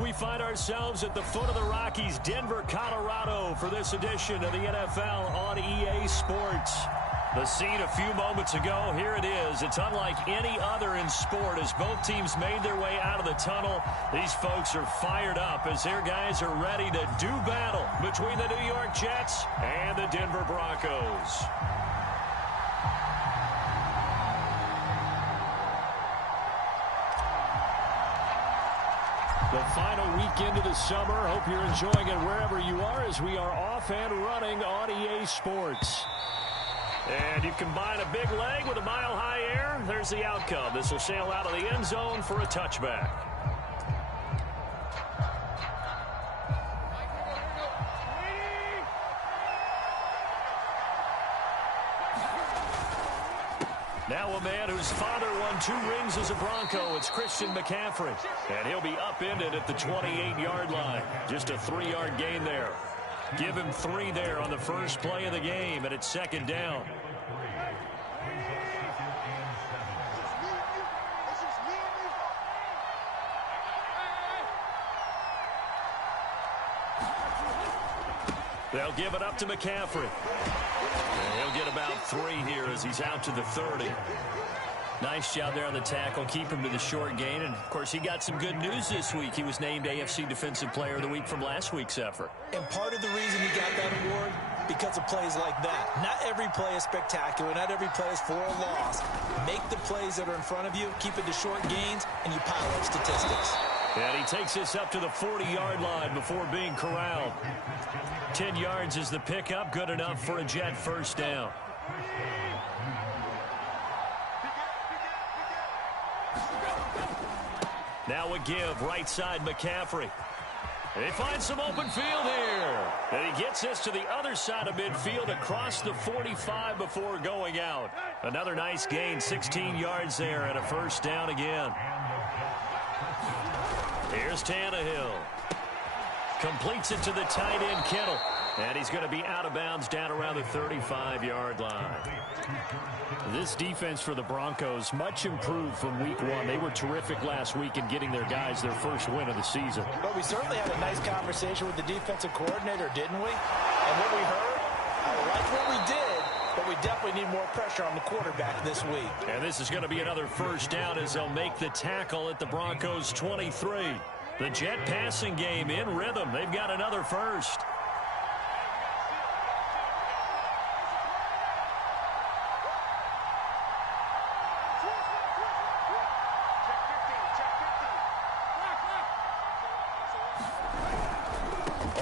We find ourselves at the foot of the Rockies, Denver, Colorado, for this edition of the NFL on EA Sports. The scene a few moments ago, here it is. It's unlike any other in sport as both teams made their way out of the tunnel. These folks are fired up as their guys are ready to do battle between the New York Jets and the Denver Broncos. The final weekend of the summer. Hope you're enjoying it wherever you are as we are off and running on EA Sports. And you combine a big leg with a mile-high air. There's the outcome. This will sail out of the end zone for a touchback. Now a man whose father won 2 rings as a Bronco. It's Christian McCaffrey. And he'll be upended at the 28-yard line. Just a 3-yard gain there. Give him 3 there on the first play of the game, and it's second down. They'll give it up to McCaffrey. And he'll get about 3 here as he's out to the 30. Nice job there on the tackle. Keep him to the short gain. And, of course, he got some good news this week. He was named AFC Defensive Player of the Week from last week's effort. And part of the reason he got that award, because of plays like that. Not every play is spectacular. Not every play is for a loss. Make the plays that are in front of you, keep it to short gains, and you pile up statistics. And he takes this up to the 40-yard line before being corralled. 10 yards is the pickup. Good enough for a Jet first down. Now a give, right side McCaffrey. They find some open field here. And he gets this to the other side of midfield across the 45 before going out. Another nice gain, 16 yards there and a first down again. Here's Tannehill. Completes it to the tight end, Kittle. And he's going to be out of bounds down around the 35-yard line. This defense for the Broncos, much improved from week 1. They were terrific last week in getting their guys their first win of the season. But we certainly had a nice conversation with the defensive coordinator, didn't we? And what we heard, I like what we did, but we definitely need more pressure on the quarterback this week. And this is going to be another first down as they'll make the tackle at the Broncos' 23. The Jet passing game in rhythm. They've got another first.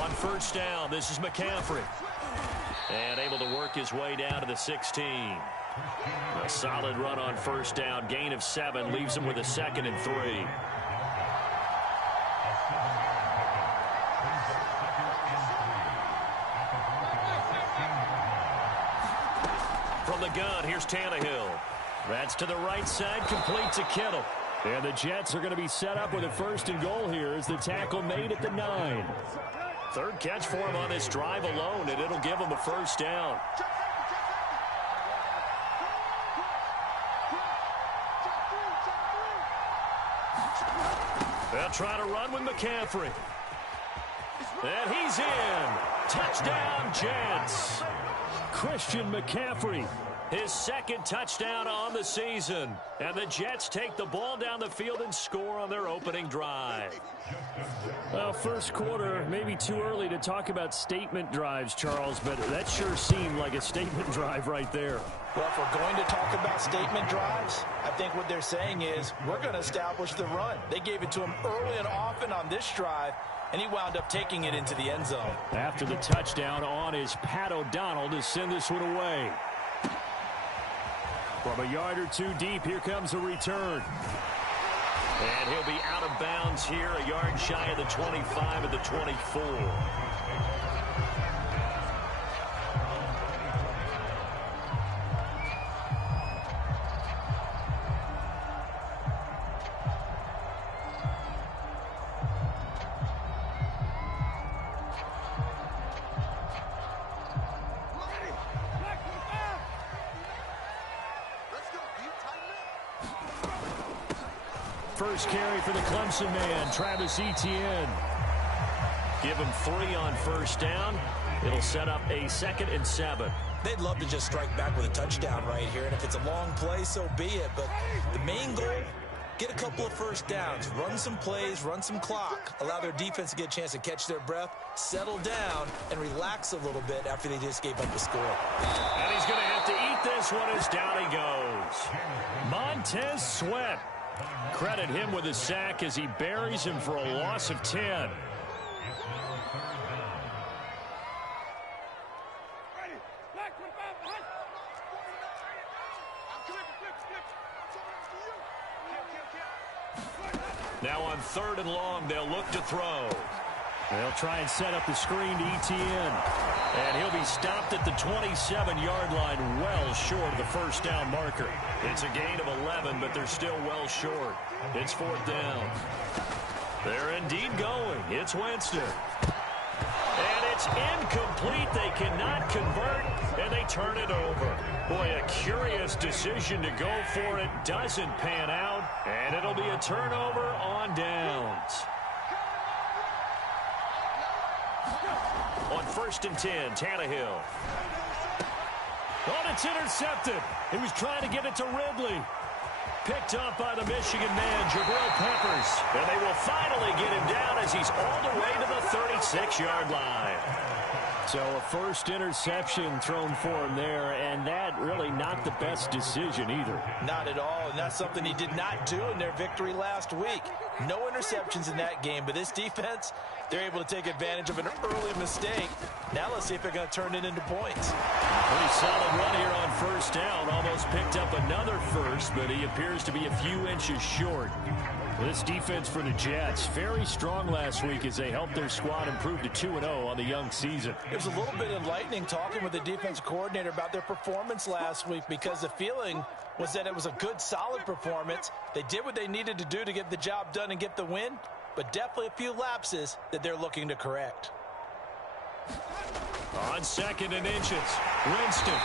On first down, this is McCaffrey. And able to work his way down to the 16. A solid run on first down. Gain of 7 leaves him with a 2nd and 3. From the gun, here's Tannehill. That's to the right side, complete to Kittle. And the Jets are going to be set up with a 1st and goal here as the tackle made at the 9. 3rd catch for him on this drive alone, and it'll give him a first down. They'll try to run with McCaffrey. And he's in. Touchdown, Jets. Christian McCaffrey. His 2nd touchdown on the season. And the Jets take the ball down the field and score on their opening drive. Well, first quarter, maybe too early to talk about statement drives, Charles, but that sure seemed like a statement drive right there. Well, if we're going to talk about statement drives, I think what they're saying is we're going to establish the run. They gave it to him early and often on this drive, and he wound up taking it into the end zone. After the touchdown on is Pat O'Donnell to send this one away. From a yard or 2 deep, here comes a return. And he'll be out of bounds here, a yard shy of the 25 at the 24. First carry for the Clemson man, Travis Etienne. Give him 3 on first down. It'll set up a 2nd and 7. They'd love to just strike back with a touchdown right here, and if it's a long play, so be it. But the main goal, get a couple of first downs, run some plays, run some clock, allow their defense to get a chance to catch their breath, settle down, and relax a little bit after they just gave up the score. And he's going to have to eat this one as down he goes. Montez Sweat. Credit him with a sack as he buries him for a loss of 10. Now on 3rd and long, they'll look to throw. They'll try and set up the screen to Etienne. And he'll be stopped at the 27-yard line, well short of the first down marker. It's a gain of 11, but they're still well short. It's 4th down. They're indeed going. It's Winston. And it's incomplete. They cannot convert, and they turn it over. Boy, a curious decision to go for it. Doesn't pan out, and it'll be a turnover on downs. On 1st and 10, Tannehill. Oh, it's intercepted. He was trying to get it to Ridley. Picked up by the Michigan man, Jabril Peppers. And they will finally get him down as he's all the way to the 36-yard line. So a first interception thrown for him there, and that really not the best decision either. Not at all, and that's something he did not do in their victory last week. No interceptions in that game, but this defense, they're able to take advantage of an early mistake. Now let's see if they're going to turn it into points. Pretty solid run here on first down. Almost picked up another first, but he appears to be a few inches short. This defense for the Jets, very strong last week as they helped their squad improve to 2-0 on the young season. It was a little bit enlightening talking with the defense coordinator about their performance last week because the feeling was that it was a good, solid performance. They did what they needed to do to get the job done and get the win, but definitely a few lapses that they're looking to correct. On 2nd and inches, Winston.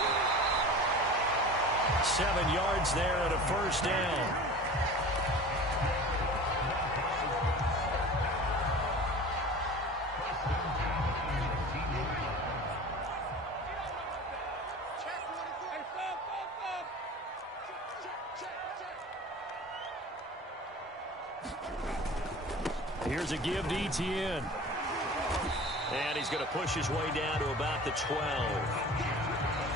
7 yards there at a first down. Here's a give to Etienne. And he's going to push his way down to about the 12.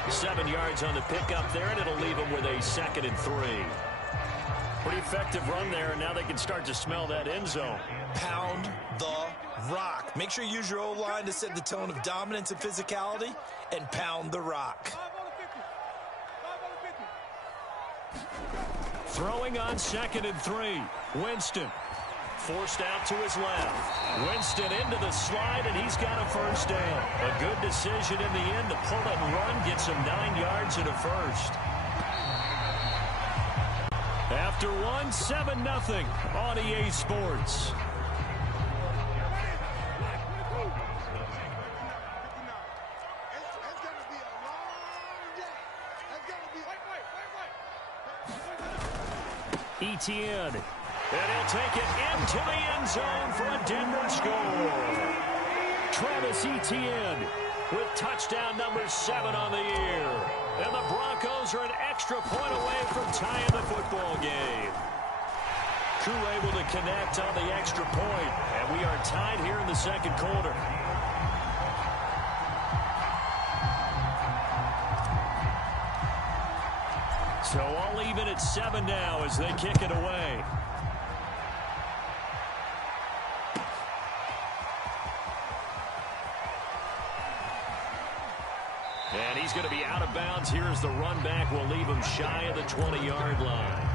7 yards on the pickup there, and it'll leave him with a 2nd and 3. Pretty effective run there, and now they can start to smell that end zone. Pound the rock. Make sure you use your O-line to set the tone of dominance and physicality, and pound the rock. Throwing on 2nd and 3. Winston. Forced out to his left. Winston into the slide, and he's got a first down. A good decision in the end to pull it and run, gets him 9 yards and a first. After one, 7-0 on EA Sports. Etienne. And he'll take it into the end zone for a Denver score. Travis Etienne with touchdown number 7 on the year. And the Broncos are an extra point away from tying the football game. Crew able to connect on the extra point, and we are tied here in the second quarter. So all even at 7 now as they kick it away. And he's going to be out of bounds here as the run back will leave him shy of the 20-yard line.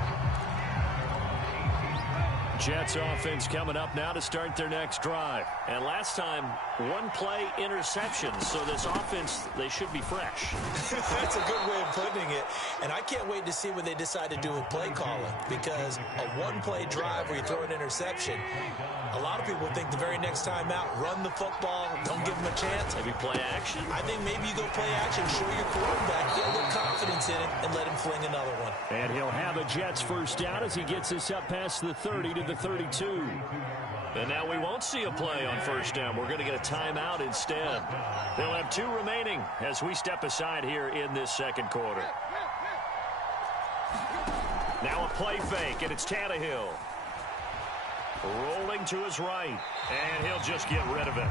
Jets offense coming up now to start their next drive. And last time, one-play interception. So this offense, they should be fresh. That's a good way of putting it. And I can't wait to see what they decide to do with play calling. Because a one-play drive where you throw an interception, a lot of people think the very next time out, run the football, don't give them a chance. Maybe play action. I think maybe you go play action, show your quarterback, get a little confidence in it, and let him fling another one. And he'll have a Jets first down as he gets this up past the 30 to the 32. And now we won't see a play on first down. We're going to get a timeout instead. They'll have 2 remaining as we step aside here in this second quarter. Now a play fake, and it's Tannehill. Rolling to his right, and he'll just get rid of it.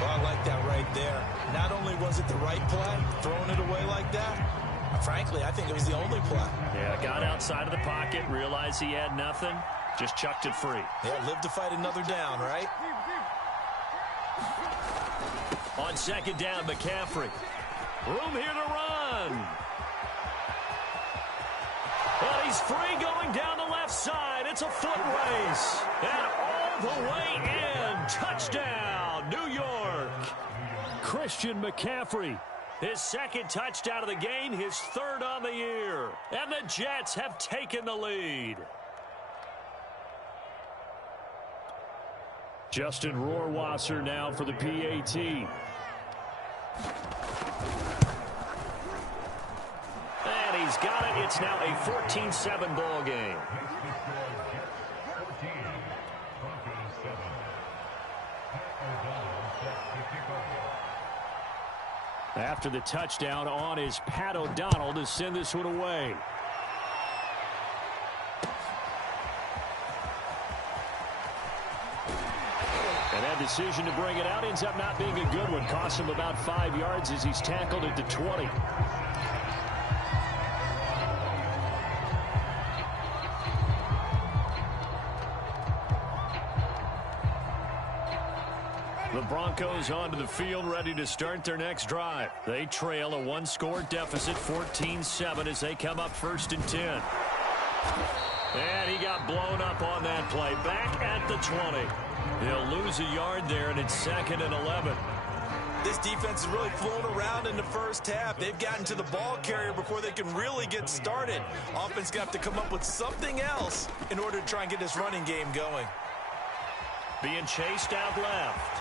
Well, I like that right there. Not only was it the right play, throwing it away like that, frankly, I think it was the only play. Yeah, got outside of the pocket, realized he had nothing, just chucked it free. Yeah, live to fight another down, right? On second down, McCaffrey. Room here to run. Well, he's free going down the left side. It's a foot race. And all the way in. Touchdown, New York. Christian McCaffrey. His second touchdown of the game, his third on the year. And the Jets have taken the lead. Justin Rohrwasser now for the PAT. And he's got it. It's now a 14-7 ball game. After the touchdown on is Pat O'Donnell to send this one away. And that decision to bring it out ends up not being a good one. Costs him about 5 yards as he's tackled at the 20. The Broncos onto the field, ready to start their next drive. They trail a one-score deficit, 14-7, as they come up 1st and 10. And he got blown up on that play. Back at the 20. He'll lose a yard there, and it's 2nd and 11. This defense is really flown around in the first half. They've gotten to the ball carrier before they can really get started. Offense got to come up with something else in order to try and get this running game going. Being chased out left.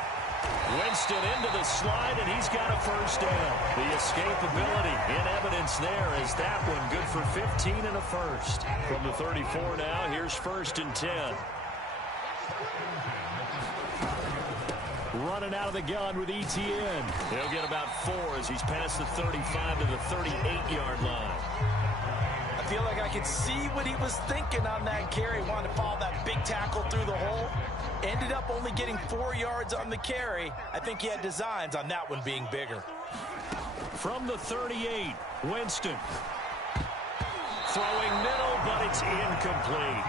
Winston into the slide, and he's got a first down. The escapability in evidence there as that one good for 15 and a first. From the 34 now, here's 1st and 10. Running out of the gun with Etienne. He'll get about 4 as he's past the 35 to the 38-yard line. I feel like I could see what he was thinking on that carry. Wanted to follow that big tackle through the hole. Ended up only getting 4 yards on the carry. I think he had designs on that one being bigger. From the 38, Winston. Throwing middle, but it's incomplete.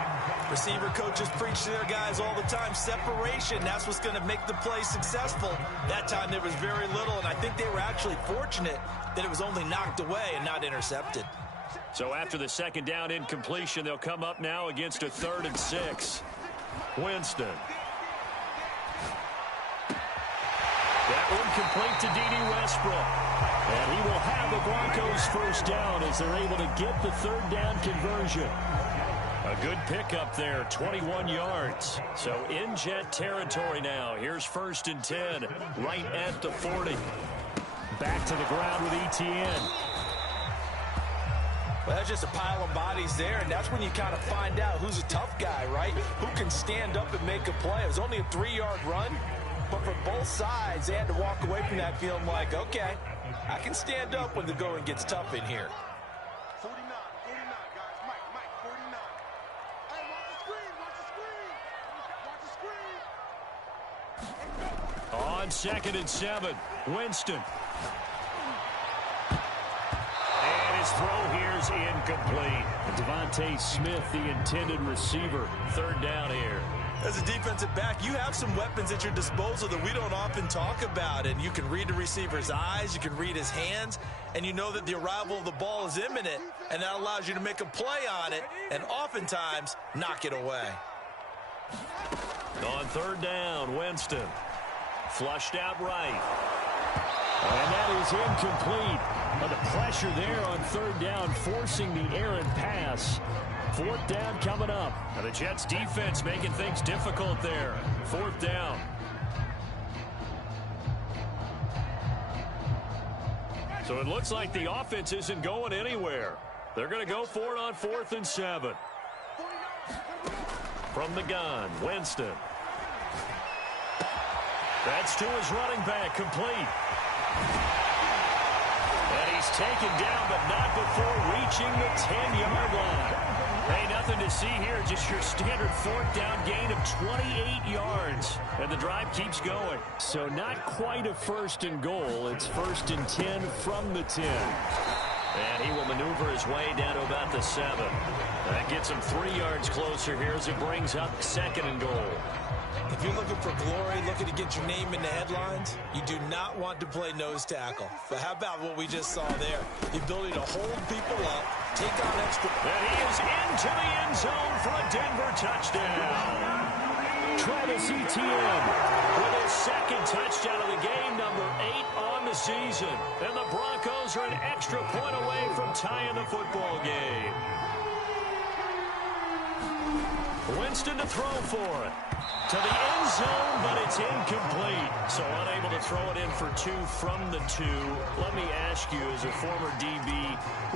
Receiver coaches preach to their guys all the time. Separation, that's what's going to make the play successful. That time there was very little, and I think they were actually fortunate that it was only knocked away and not intercepted. So after the second down incompletion, they'll come up now against a 3rd and 6. Winston. That one complete to D.D. Westbrook. And he will have the Broncos first down as they're able to get the 3rd down conversion. A good pickup there, 21 yards. So in Jet territory now. Here's 1st and 10, right at the 40. Back to the ground with Etienne. Well, that's just a pile of bodies there, and that's when you kind of find out who's a tough guy, right? Who can stand up and make a play. It was only a 3-yard run, but for both sides, they had to walk away from that feeling like, okay, I can stand up when the going gets tough in here. 49, guys. Mike, 49. Hey, watch the screen. On 2nd and 7, Winston. His throw here's incomplete. Devontae Smith, the intended receiver. 3rd down here. As a defensive back, you have some weapons at your disposal that we don't often talk about. And you can read the receiver's eyes, you can read his hands, and you know that the arrival of the ball is imminent, and that allows you to make a play on it and oftentimes knock it away. On third down, Winston. Flushed out right. And that is incomplete. But the pressure there on third down, forcing the errant pass. Fourth down coming up. And the Jets defense making things difficult there. Fourth down. So it looks like the offense isn't going anywhere. They're going to go for it on 4th and 7. From the gun, Winston. That's to his running back, complete. And he's taken down, but not before reaching the 10-yard line. Hey, nothing to see here, just your standard fourth down gain of 28 yards. And the drive keeps going. So not quite a first and goal. It's 1st and 10 from the 10. And he will maneuver his way down to about the 7. That gets him 3 yards closer here as it brings up 2nd and goal. If you're looking for glory, looking to get your name in the headlines, you do not want to play nose tackle. But how about what we just saw there? The ability to hold people up, take on extra... And he is into the end zone for a Denver touchdown. Travis Etienne with his 2nd touchdown of the game, number 8 on the season. And the Broncos are an extra point away from tying the football game. Winston to throw for it. To the end zone, but it's incomplete. So unable to throw it in for 2 from the 2. Let me ask you, as a former DB,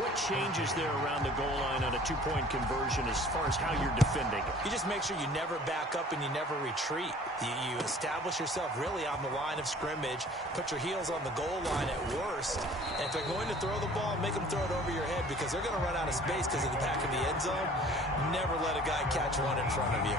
what changes there around the goal line on a 2-point conversion as far as how you're defending it? You just make sure you never back up and you never retreat. You establish yourself really on the line of scrimmage, put your heels on the goal line at worst, and if they're going to throw the ball, make them throw it over your head because they're going to run out of space because of the back of the end zone. Never let a guy catch one in front of you.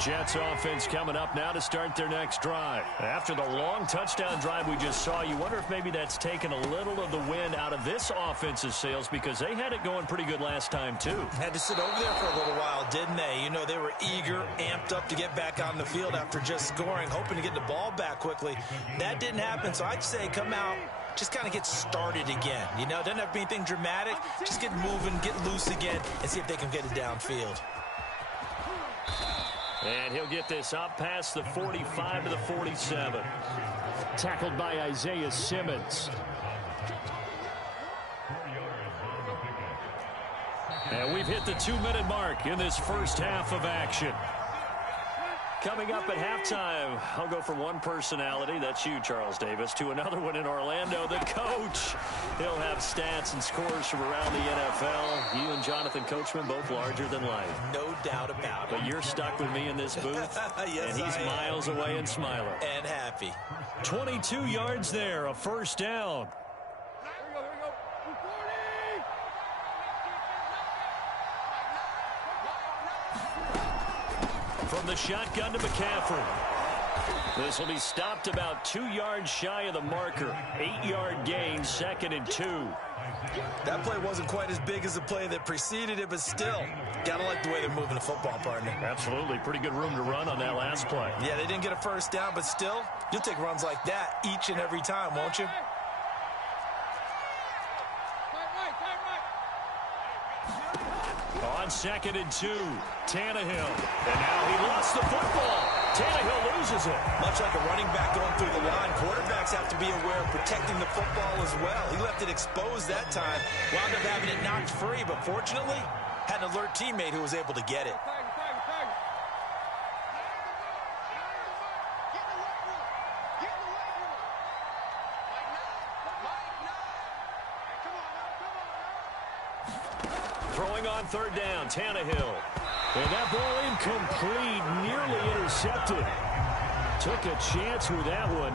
Jets offense coming up now to start their next drive. After the long touchdown drive we just saw, you wonder if maybe that's taken a little of the wind out of this offense's sails because they had it going pretty good last time too. Had to sit over there for a little while, didn't they? You know, they were eager, amped up to get back on the field after just scoring, hoping to get the ball back quickly. That didn't happen, so I'd say come out, just kind of get started again. You know, doesn't have to be anything dramatic. Just get moving, get loose again, and see if they can get it downfield. And he'll get this up past the 45 to the 47. Tackled by Isaiah Simmons. And we've hit the 2-minute mark in this first half of action. Coming up at halftime, I'll go from one personality, that's you, Charles Davis, to another one in Orlando, the coach. He'll have stats and scores from around the NFL. You and Jonathan Coachman, both larger than life. No doubt about it. But you're stuck with me in this booth, yes, and he's miles away and smiling. And happy. 22 yards there, a first down. From the shotgun to McCaffrey. This will be stopped about 2 yards shy of the marker. 8-yard gain, 2nd and 2. That play wasn't quite as big as the play that preceded it, but still, gotta like the way they're moving the football, partner. Absolutely. Pretty good room to run on that last play. Yeah, they didn't get a first down, but still, you'll take runs like that each and every time, won't you? On 2nd and 2, Tannehill. And now he lost the football. Tannehill loses it. Much like a running back going through the line, quarterbacks have to be aware of protecting the football as well. He left it exposed that time, wound up having it knocked free, but fortunately, had an alert teammate who was able to get it. Throwing on third down, Tannehill. And that ball incomplete, nearly intercepted. Took a chance with that one.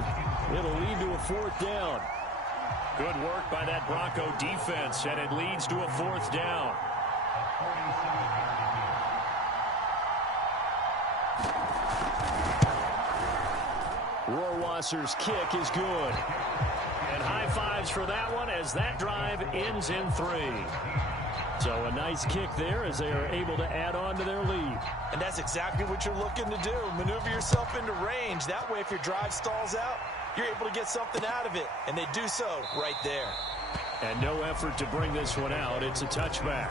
It'll lead to a fourth down. Good work by that Bronco defense, and it leads to a fourth down. Rohrwasser's kick is good. And high fives for that one as that drive ends in 3. So a nice kick there as they are able to add on to their lead. And that's exactly what you're looking to do. Maneuver yourself into range. That way, if your drive stalls out, you're able to get something out of it. And they do so right there. And no effort to bring this one out. It's a touchback.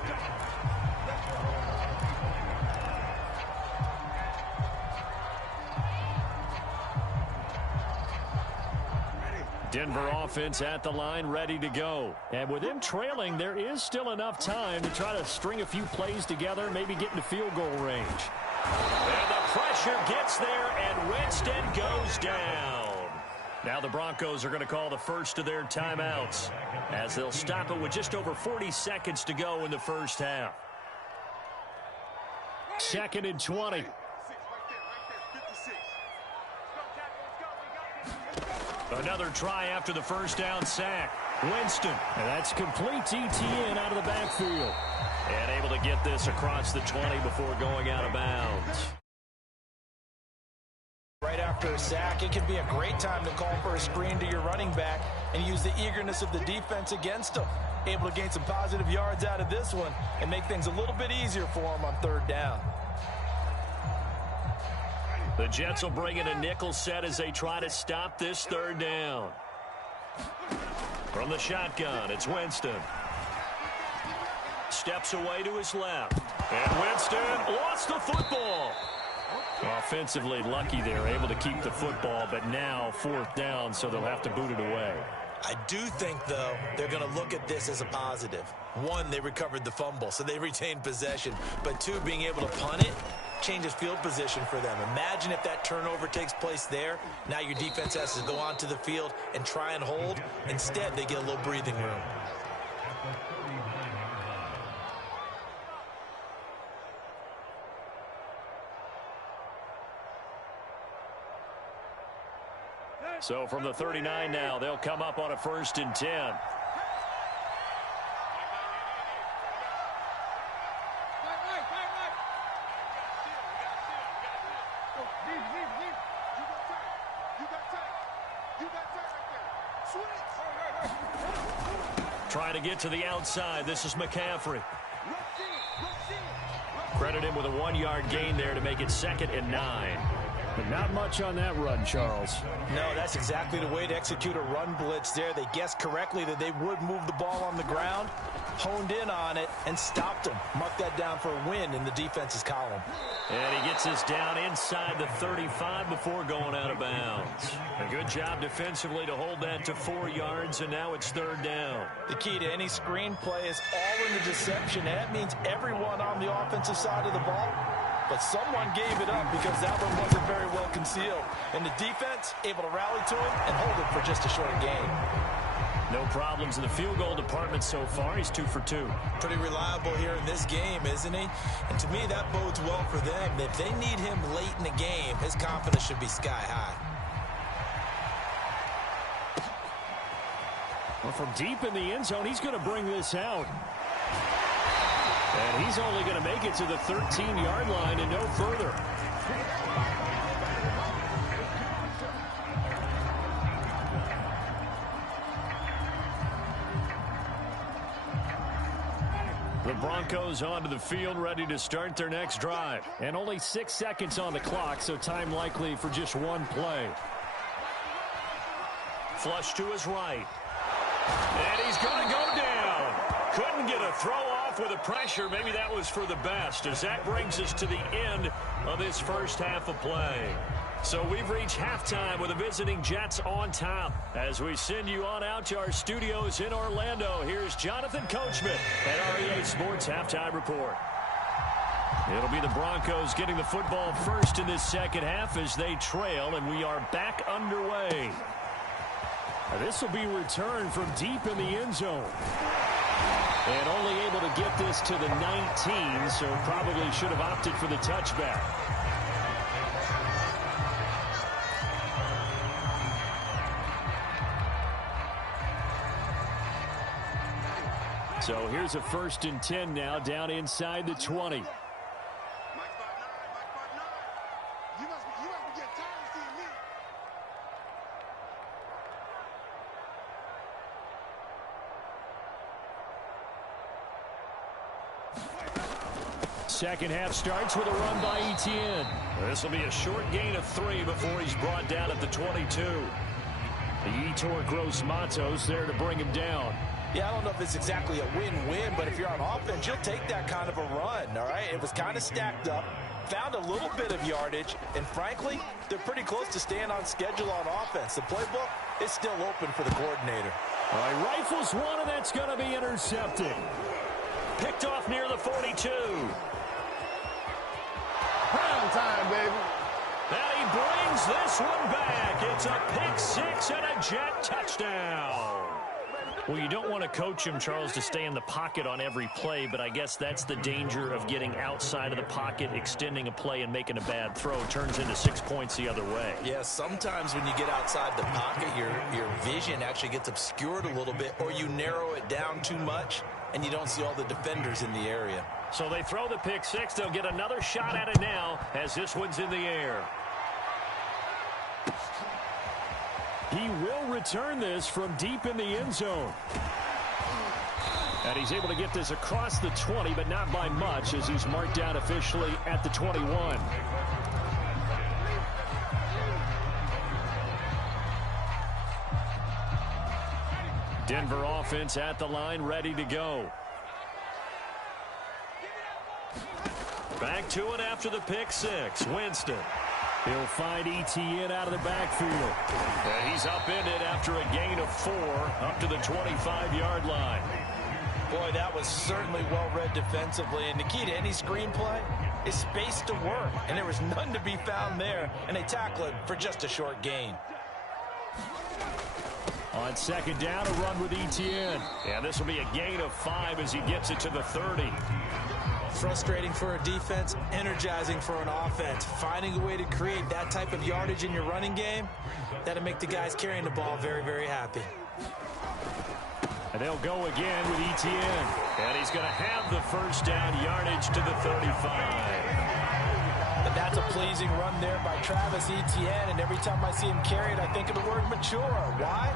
Denver offense at the line, ready to go. And with them trailing, there is still enough time to try to string a few plays together, maybe get into field goal range. And the pressure gets there, and Winston goes down. Now the Broncos are going to call the first of their timeouts as they'll stop it with just over 40 seconds to go in the first half. 2nd and 20. Another try after the first down sack. Winston, and that's complete TTN out of the backfield. And able to get this across the 20 before going out of bounds. Right after a sack, it can be a great time to call for a screen to your running back and use the eagerness of the defense against them. Able to gain some positive yards out of this one and make things a little bit easier for them on 3rd down. The Jets will bring in a nickel set as they try to stop this 3rd down. From the shotgun, it's Winston. Steps away to his left. And Winston lost the football. Offensively lucky they're able to keep the football, but now 4th down, so they'll have to boot it away. I do think, though, they're going to look at this as a positive. 1, they recovered the fumble, so they retained possession. But 2, being able to punt it changes field position for them. Imagine if that turnover takes place there. Now your defense has to go onto the field and try and hold. Instead, they get a little breathing room. So from the 39 now, they'll come up on a 1st and 10. Trying to get to the outside. This is McCaffrey. Credit him with a 1-yard gain there to make it 2nd and 9. But not much on that run, Charles. No, that's exactly the way to execute a run blitz there. They guessed correctly that they would move the ball on the ground, honed in on it, and stopped them. Marked that down for a win in the defense's column. And he gets us down inside the 35 before going out of bounds. A good job defensively to hold that to 4 yards, and now it's 3rd down. The key to any screen play is all in the deception. That means everyone on the offensive side of the ball. But someone gave it up because that one wasn't very well concealed. And the defense able to rally to him and hold it for just a short gain. No problems in the field goal department so far. He's 2 for 2. Pretty reliable here in this game, isn't he? And to me, that bodes well for them. If they need him late in the game, his confidence should be sky high. Well, from deep in the end zone, he's going to bring this out. And he's only going to make it to the 13-yard line and no further. The Broncos onto the field, ready to start their next drive. And only 6 seconds on the clock, so time likely for just one play. Flush to his right. And he's going to go down. Couldn't get a throw off with the pressure. Maybe that was for the best, as that brings us to the end of this first half of play. So we've reached halftime with the visiting Jets on top. As we send you on out to our studios in Orlando, here's Jonathan Coachman at REA Sports Halftime Report. It'll be the Broncos getting the football first in this second half as they trail, and we are back underway. This will be returned from deep in the end zone. And only able to get this to the 19, so probably should have opted for the touchback. So here's a 1st and 10 now, down inside the 20. Second half starts with a run by Etienne. This will be a short gain of 3 before he's brought down at the 22. The Yetur Gross Matos there to bring him down. Yeah, I don't know if it's exactly a win-win, but if you're on offense, you'll take that kind of a run, all right? It was kind of stacked up, found a little bit of yardage, and frankly, they're pretty close to staying on schedule on offense. The playbook is still open for the coordinator. All right, rifles one, and that's going to be intercepted. Picked off near the 42. Prime time, baby. And he brings this one back. It's a pick six and a Jet touchdown. Well, you don't want to coach him, Charles, to stay in the pocket on every play, but I guess that's the danger of getting outside of the pocket, extending a play, and making a bad throw. Turns into 6 points the other way. Yeah, sometimes when you get outside the pocket, your vision actually gets obscured a little bit, or you narrow it down too much, and you don't see all the defenders in the area. So they throw the pick six. They'll get another shot at it now as this one's in the air. He will return this from deep in the end zone. And he's able to get this across the 20, but not by much, as he's marked down officially at the 21. Denver offense at the line, ready to go. Back to it after the pick six. Winston. He'll find Etienne out of the backfield. And he's upended after a gain of 4 up to the 25-yard line. Boy, that was certainly well-read defensively. And the key to any screenplay is space to work. And there was none to be found there. And they tackle it for just a short gain. On second down, a run with Etienne. And this will be a gain of 5 as he gets it to the 30. Frustrating for a defense, energizing for an offense. Finding a way to create that type of yardage in your running game, that'll make the guys carrying the ball very, very happy. And they'll go again with Etienne. And he's going to have the first down, yardage to the 35. But that's a pleasing run there by Travis Etienne, and every time I see him carry it, I think of the word mature. Why?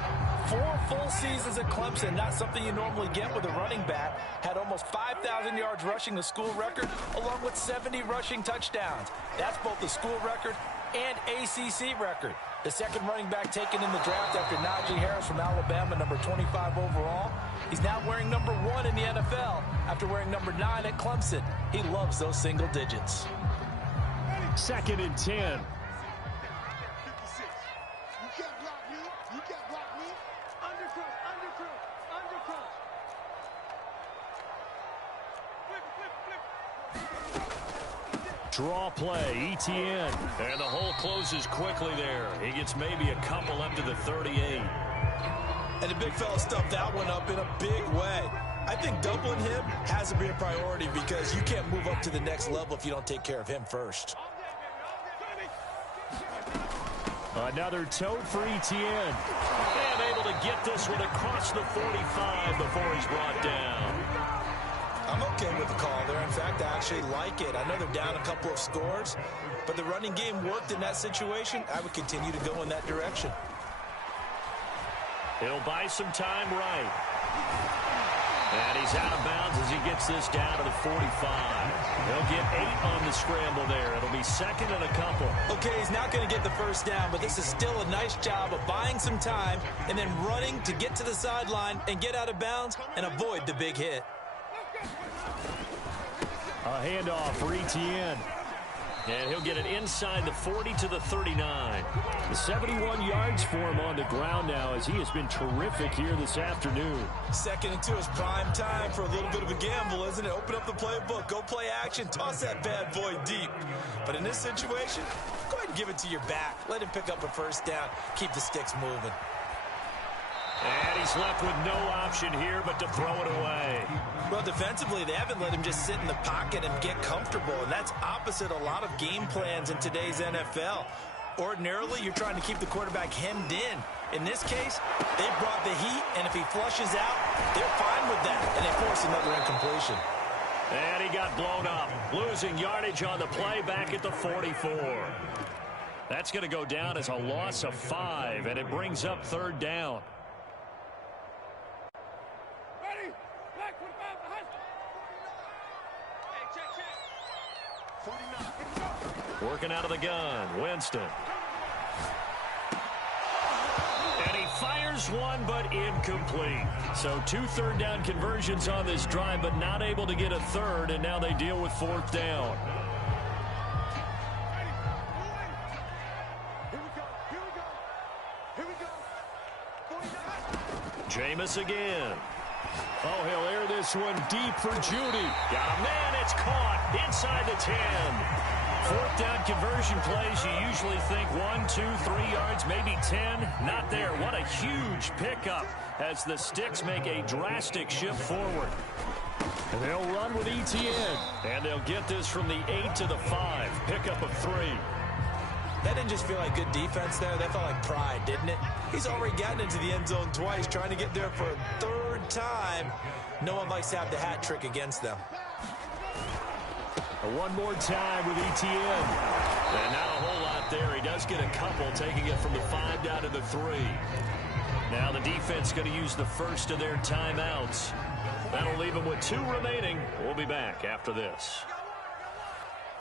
4 full seasons at Clemson, not something you normally get with a running back. Had almost 5,000 yards rushing, the school record, along with 70 rushing touchdowns. That's both the school record and ACC record. The second running back taken in the draft after Najee Harris from Alabama, number 25 overall. He's now wearing number 1 in the NFL after wearing number 9 at Clemson. He loves those single digits. Second and 10. 56. You can't block me. You can't block me. Undercross, undercross, undercross. Flip, flip, flip. Draw play, Etienne. And the hole closes quickly there. He gets maybe a couple up to the 38. And the big fella stuffed that one up in a big way. I think doubling him has to be a priority because you can't move up to the next level if you don't take care of him first. Another tote for Etienne. And able to get this one across the 45 before he's brought down. I'm okay with the call there. In fact, I actually like it. I know they're down a couple of scores, but the running game worked in that situation. I would continue to go in that direction. He'll buy some time right. And he's out of bounds as he gets this down to the 45. They'll get 8 on the scramble there. It'll be second and a couple. Okay, he's not going to get the first down, but this is still a nice job of buying some time and then running to get to the sideline and get out of bounds and avoid the big hit. A handoff for Etienne. And he'll get it inside the 40 to the 39. The 71 yards for him on the ground now as he has been terrific here this afternoon. Second and 2 is prime time for a little bit of a gamble, isn't it? Open up the playbook, go play action, toss that bad boy deep. But in this situation, go ahead and give it to your back. Let him pick up a first down. Keep the sticks moving. And he's left with no option here but to throw it away. Well, defensively, they haven't let him just sit in the pocket and get comfortable, and that's opposite a lot of game plans in today's NFL. Ordinarily, you're trying to keep the quarterback hemmed in. In this case, they brought the heat, and if he flushes out, they're fine with that, and they force another incompletion. And he got blown up, losing yardage on the play back at the 44. That's going to go down as a loss of 5, and it brings up third down. Working out of the gun, Winston. And he Fires one, but incomplete. So 2 third-down conversions on this drive, but not able to get a third, and now they deal with 4th down. Jameis again. Oh, he'll air this one deep for Judy. Got a man, it's caught inside the 10. 4th down conversion plays, you usually think 1, 2, 3 yards, maybe 10. Not there. What a huge pickup as the Sticks make a drastic shift forward. And they'll run with ETN. And they'll get this from the 8 to the 5. Pickup of 3. That didn't just feel like good defense there. That felt like pride, didn't it? He's already gotten into the end zone twice, trying to get there for a 3rd time. No one likes to have the hat trick against them. One more time with ETN. And not a whole lot there. He does get a couple, taking it from the 5 down to the 3. Now the defense going to use the first of their timeouts. That'll leave them with 2 remaining. We'll be back after this.